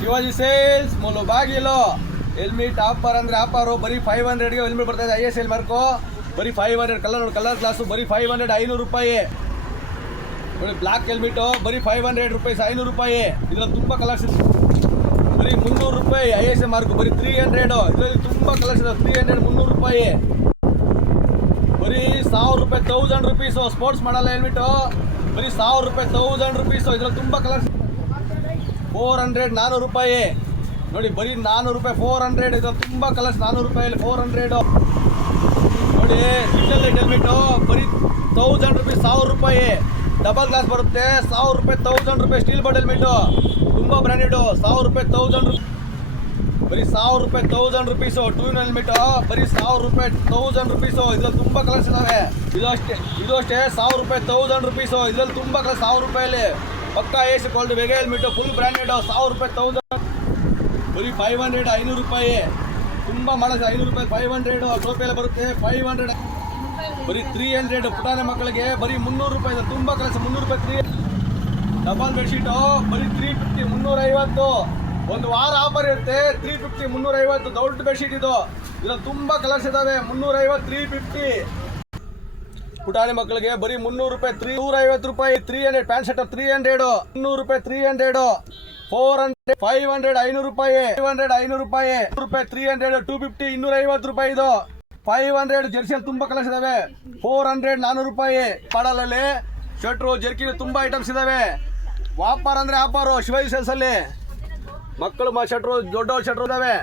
Shivaji sales Mulbagal helmet offer ಅಂದ್ರೆ offer ಬರೀ 500ಗೆ helmet ಬರ್ತಾ ಇದೆ. ISL ಮಾರ್ಕು ಬರೀ 500. ಕಲರ್ ನೋಡಿ, ಕಲರ್ ಗ್ಲಾಸು ಬರೀ 500, 500 ರೂಪಾಯಿ ನೋಡಿ. ಬ್ಲಾಕ್ ಹೆಲ್ಮೆಟು ಬರೀ 500 ರೂಪೀಸ್, 500 ರೂಪಾಯಿ. ಇದರಲ್ಲಿ ತುಂಬ ಕಲರ್ಸ್ ಇದೆ. ಬರೀ 300 ರೂಪಾಯಿ. ISL ಮಾರ್ಕು ಬರೀ 300. ಇದರಲ್ಲಿ ತುಂಬ ಕಲರ್ಸ್ ಇದೆ. 300, 300 ರೂಪಾಯಿ. ಬರೀ 1000 ರೂಪಾಯಿ, 1000 ರೂಪೀಸು. ಸ್ಪೋರ್ಟ್ಸ್ ಮಾಡಲ್ಲ ಹೆಲ್ಮೆಟು ಬರೀ 1000 ರೂಪಾಯಿ, 1000 ರೂಪೀಸು. ಇದರಲ್ಲಿ ತುಂಬ ಕಲರ್ಸ್. 400, 400 ರೂಪಾಯಿ ನೋಡಿ. ಬರೀ 400 ರೂಪಾಯಿ, 400. ಇದು ತುಂಬ ಕಲರ್ಸ್. 400 ರೂಪಾಯಲ್ಲಿ 400 ನೋಡಿ. ಸಿಂಗಲ್ ಲೈಟ್ ಹೆಲ್ಮೆಟು ಬರೀ 1000 ರೂಪೀಸ್, 1000 ರೂಪಾಯಿ. ಡಬಲ್ ಗ್ಲಾಸ್ ಬರುತ್ತೆ, 1000 ರೂಪಾಯಿ, 1000 ರೂಪಾಯಿ. ಸ್ಟೀಲ್ ಬಾಟ್ ಹೆಲ್ಮೆಟು ತುಂಬ ಬ್ರ್ಯಾಂಡೆಡು, 1000 ರೂಪಾಯಿ, 1000 ರೂಪಾಯಿ. ಬರೀ 1000 ರೂಪಾಯಿ, 1000 ರೂಪೀಸು. 2 in ಹೆಲ್ಮೆಟು ಬರೀ 1000 ರೂಪಾಯಿ, 1000 ರೂಪೀಸು. ಇದರಲ್ಲಿ ತುಂಬ ಕಲರ್ಸ್ ಇದ್ದಾವೆ. ಇದು ಅಷ್ಟೇ 1000 ರೂಪಾಯಿ, 1000 ರೂಪೀಸು. ಇದರಲ್ಲಿ ತುಂಬ ಕಲರ್ಸ್. 1000 ರೂಪಾಯಲ್ಲಿ ಪಕ್ಕ AC ಕ್ವಾಲಿಟಿ ವೆಗೆ ಹೆಲ್ಮೆಟು ಫುಲ್ ಬ್ರ್ಯಾಂಡೆಡು, 1000 ರೂಪಾಯಿ, 1000. ಬರೀ 500, 500 ರೂಪಾಯಿ. ತುಂಬ ಮಾಡೋದು 500 ರೂಪಾಯಿ, 500. ಟೋಪಿ ಎಲ್ಲ ಬರುತ್ತೆ 500. ಬರೀ 300 ಪುಟಾಣಿ ಮಕ್ಕಳಿಗೆ ಬರೀ 300 ರೂಪಾಯಿ. ಇದೆ ತುಂಬ ಕಲರ್ಸ್. 300 ರೂಪಾಯಿ. ಡಬಲ್ ಬೆಡ್ಶೀಟು ಬರೀ 350, 350. ಒಂದು ವಾರ ಆಫರ್ ಇರುತ್ತೆ. 350, 350 ದೊಡ್ಡ ಬೆಡ್ಶೀಟ್ ಇದು. ಇದರಲ್ಲಿ ತುಂಬ ಕಲರ್ಸ್ ಇದ್ದಾವೆ. 350, 350. ಪುಟಾಣಿ ಮಕ್ಕಳಿಗೆ ಬರೀ 300 ರೂಪಾಯಿ, 350 ರೂಪಾಯಿ. 300 ಪ್ಯಾಂಟ್ ಶರ್ಟ್ 300, 300 ರೂಪಾಯಿ, 300. 400, 500, 500 ರೂಪಾಯಿ. 500, 500 ರೂಪಾಯಿ. 100 ರೂಪಾಯಿ, 300, 250, 250 ರೂಪಾಯಿ. ಇದು 500 ಜರ್ಸಿಯಲ್ಲಿ ತುಂಬ ಕಲರ್ಸ್ ಇದಾವೆ. 400, 400 ರೂಪಾಯಿ. ಪಾಡಲಲ್ಲಿ ಶರ್ಟ್ರು, ಜರ್ಕಿನ್ ತುಂಬ ಐಟಮ್ಸ್ ಇದಾವೆ. ವಾಪರ್ ಅಂದ್ರೆ ಆಫರು ಶಿವಾಜಿ ಸೇಲ್ಸ್ ಅಲ್ಲಿ. ಮಕ್ಕಳು ಶರ್ಟ್ರು, ದೊಡ್ಡವ್ರ ಶರ್ಟ್ರು ಇದಾವೆ.